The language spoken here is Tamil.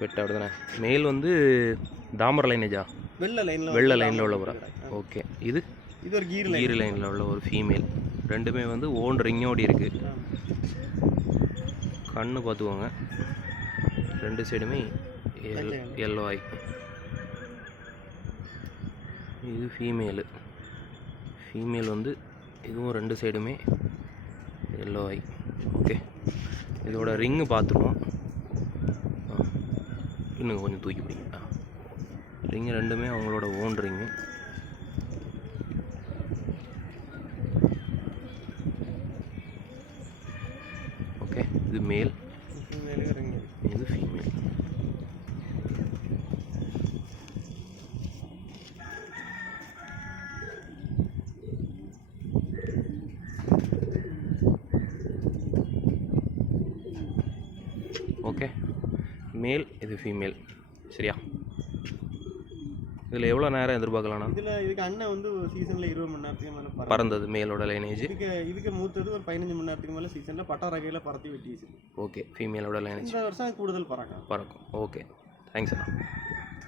பெட் அப்படிதானே. மேல் வந்து தாமர லைனேஜா? வெள்ளை லைனில் உள்ள புறா. ஓகே. இது ஒரு கீர் லைனில் உள்ள ஒரு ஃபீமேல். ரெண்டுமே வந்து ஓன் ரிங்கோடி இருக்குது. கண்ணு பார்த்துக்கோங்க, ரெண்டு சைடுமே எல்லோ ஐ. இது ஃபீமேலு. ஃபீமேல் வந்து இதுவும் ரெண்டு சைடுமே எல்லோ ஐ. ஓகே, இதோட ரிங்கு பார்த்துருவோம். இன்னும் கொஞ்சம் தூக்கி பிடிங்க. ரிங்கு ரெண்டுமே அவங்களோட ஓன் ரிங்கு. ஓகே, இது மேல், இது ஃபீமேல். ஓகே, மேல், இது ஃபீமேல். சரியா? இதில் எவ்வளோ நேரம் எதிர்பார்க்கலாம்ண்ணா? இதுக்கு அண்ணன் வந்து சீசனில் 20 மணி நேரத்துக்கு மேலே பறந்தது மேலோட லைனேஜ். இதுக்கு மூத்தது ஒரு 15 மணி நேரத்துக்கு மேலே சீசனில் பட்டா ரகையில் பறத்தி வெட்டி வச்சிருக்கு. ஓகே, ஃபீமேலோட லைனேஜ் இந்த வருஷம் கூடுதல் பறக்கும். ஓகே, தேங்க்ஸ் அண்ணா.